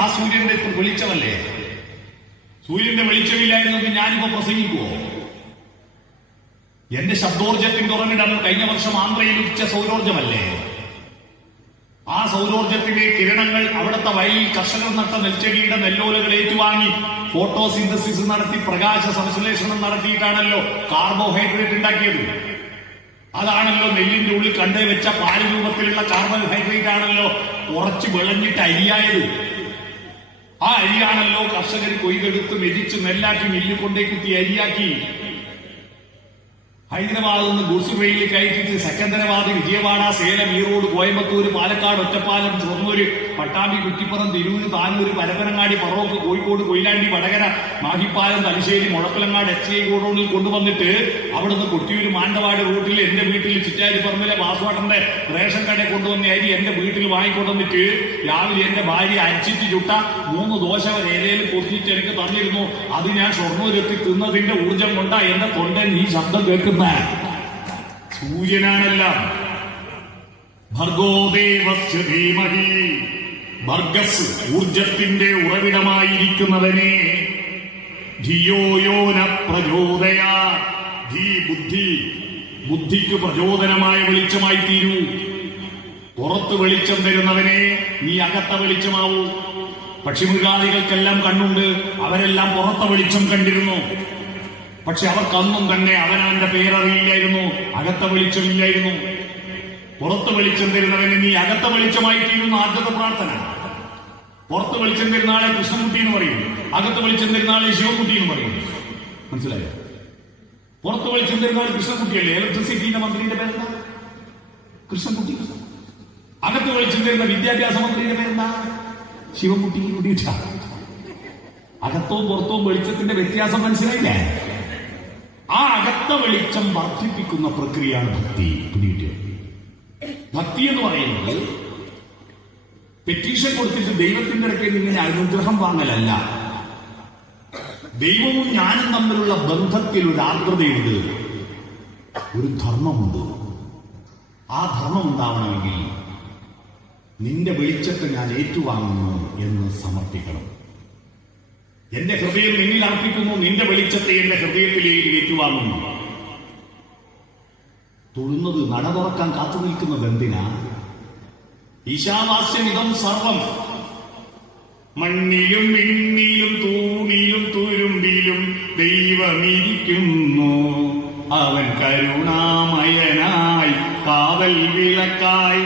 ആ സൂര്യന്റെ വെളിച്ചമല്ലേ? സൂര്യന്റെ വെളിച്ചമില്ലായിരുന്നെങ്കിൽ ഞാനിപ്പോ പ്രസംഗിക്കുവോ? എന്റെ ശബ്ദോർജത്തിന്റെ ഉറവിടം കഴിഞ്ഞ വർഷം ആന്ധ്രയിൽ ഉച്ച സൗരോർജമല്ലേ? ആ സൗരോർജത്തിന്റെ കിരണങ്ങൾ അവിടുത്തെ വയലിൽ കർഷകർ നട്ട നെൽച്ചെടിയുടെ നെല്ലോലകൾ ഏറ്റുവാങ്ങി ഫോട്ടോസിന്തസിസ് നടത്തി പ്രകാശ സംശ്ലേഷണം നടത്തിയിട്ടാണല്ലോ കാർബോഹൈഡ്രേറ്റ് ഉണ്ടാക്കിയത്. അതാണല്ലോ നെല്ലിന്റെ ഉള്ളിൽ കണ്ടേ വെച്ച പാല് രൂപത്തിലുള്ള കാർബോഹൈഡ്രേറ്റ് ആണല്ലോ ഉറച്ചു വിളഞ്ഞിട്ട് അരിയായത്. ആ അരിയാണല്ലോ കർഷകർ കൊയ്തെടുത്ത് മെതിച്ച് നെല്ലാക്കി മില്ലിൽ കൊണ്ടേ കുത്തി അരിയാക്കി ഹൈദരാബാദിൽ നിന്ന് ഗുഡ്സ് ട്രെയിനിൽ കയറ്റിച്ച് സെക്കന്ദരാബാദ്, വിജയവാഡ, സേലം, ഈറോഡ്, കോയമ്പത്തൂർ, പാലക്കാട്, ഒറ്റപ്പാലം, ഷൊർണൂര്, പട്ടാമ്പി, കുറ്റിപ്പുറം, തിരൂര്, താനൂര്, പരപ്പനങ്ങാടി, ഫറോക്ക്, കോഴിക്കോട്, കൊയിലാണ്ടി, വടകര, മാഹിപ്പാലം, തലശ്ശേരി, മുഴക്കുളങ്ങാട്, HA ഗോഡൌണിൽ കൊണ്ടുവന്നിട്ട് അവിടുന്ന് കൊട്ടിയൂര്, മാനന്തവാടി റൂട്ടിൽ എന്റെ വീട്ടിൽ ചിറ്റാരിപ്പറമ്പിലെ വാസുവാട്ടന്റെ റേഷൻ കടയിൽ കൊണ്ടുവന്ന അരി എന്റെ വീട്ടിൽ വാങ്ങിക്കൊണ്ടുവന്നിട്ട് രാവിലെ എന്റെ ഭാര്യ അരിച്ചിട്ട് ചുട്ട 3 ദോശ ഇലയിൽ പൊട്ടിച്ച് എനിക്ക് തന്നിരുന്നു. അത് ഞാൻ ഷൊർണൂരെത്തി തിന്നതിന്റെ ഊർജം കൊണ്ടാ എന്റെ തൊണ്ടൻ ഈ ശബ്ദം കേൾക്കുന്ന സൂര്യനാണെല്ലാം. ഭർഗോദേവസ്യ ധീമഹി, ഭർഗസ് ഊർജത്തിന്റെ ഉറവിടമായിരിക്കുന്നവനെ, ധിയോ യോ ന പ്രചോദയാ, ധീ ബുദ്ധി, ബുദ്ധിക്ക് പ്രചോദനമായ വെളിച്ചമായി തീരൂ. പുറത്ത് വെളിച്ചം തരുന്നവനെ നീ അകത്ത വെളിച്ചമാവൂ. പക്ഷിമൃഗാദികൾക്കെല്ലാം കണ്ണുണ്ട്, അവരെല്ലാം പുറത്തെ വെളിച്ചം കണ്ടിരുന്നു. പക്ഷെ അവർക്കന്നും തന്നെ അവനവന്റെ പേരറിയില്ലായിരുന്നു, അകത്ത വെളിച്ചമില്ലായിരുന്നു. പുറത്ത് വെളിച്ചം തരുന്നവന് നീ അകത്ത വെളിച്ചമായി തീരുന്ന ആദ്യത്തെ പ്രാർത്ഥന. പുറത്ത് വെളിച്ചം തരുന്ന ആളെ കൃഷ്ണൻകുട്ടി എന്ന് പറയും, അകത്ത് വെളിച്ചം തരുന്ന ആളെ ശിവൻകുട്ടി എന്ന് പറയും. മനസ്സിലായോ? പുറത്ത് വെളിച്ചം തരുന്ന ആൾ കൃഷ്ണൻകുട്ടിയല്ലേ? ഇലക്ട്രിസിറ്റിന്റെ മന്ത്രിയുടെ പേരെന്താ? കൃഷ്ണൻകുട്ടി. അകത്ത് വെളിച്ചം തരുന്ന വിദ്യാഭ്യാസ മന്ത്രിയുടെ പേരെന്താ? ശിവൻകുട്ടി. അകത്തവും പുറത്തവും വെളിച്ചത്തിന്റെ വ്യത്യാസം മനസ്സിലായില്ലേ? ആ അകത്ത വെളിച്ചം വർദ്ധിപ്പിക്കുന്ന പ്രക്രിയയാണ് ഭക്തി. ഭക്തി എന്ന് പറയുന്നത് പെറ്റീഷൻ കൊടുത്തിട്ട് ദൈവത്തിന്റെ അടുക്കൽ ഇങ്ങനെ അനുഗ്രഹം വാങ്ങലല്ല. ദൈവവും ഞാനും തമ്മിലുള്ള ബന്ധത്തിൽ ഒരു ആർദ്രതയുണ്ട്, ഒരു ധർമ്മമുണ്ട്. ആ ധർമ്മം ഉണ്ടാവണമെങ്കിൽ നിന്റെ വെളിച്ചത്തെ ഞാൻ ഏറ്റുവാങ്ങുന്നു എന്ന് സമർപ്പിക്കണം. എന്റെ ഹൃദയം നിന്നിൽ അർപ്പിക്കുന്നു, നിന്റെ വെളിച്ചത്തെ എന്റെ ഹൃദയത്തിലേക്ക് ഏറ്റുവാങ്ങുന്നു. തൊഴുന്നത്, നട തുറക്കാൻ കാത്തു നിൽക്കുന്നത് എന്തിനാ? ഈശാവാസ്യമിതം സർവം, മണ്ണിലും വിണ്ണിലും തൂണിലും തുരുമ്പിലും ദൈവമിരിക്കുന്നു. അവൻ കരുണാമയനായി കാവൽ വിളക്കായി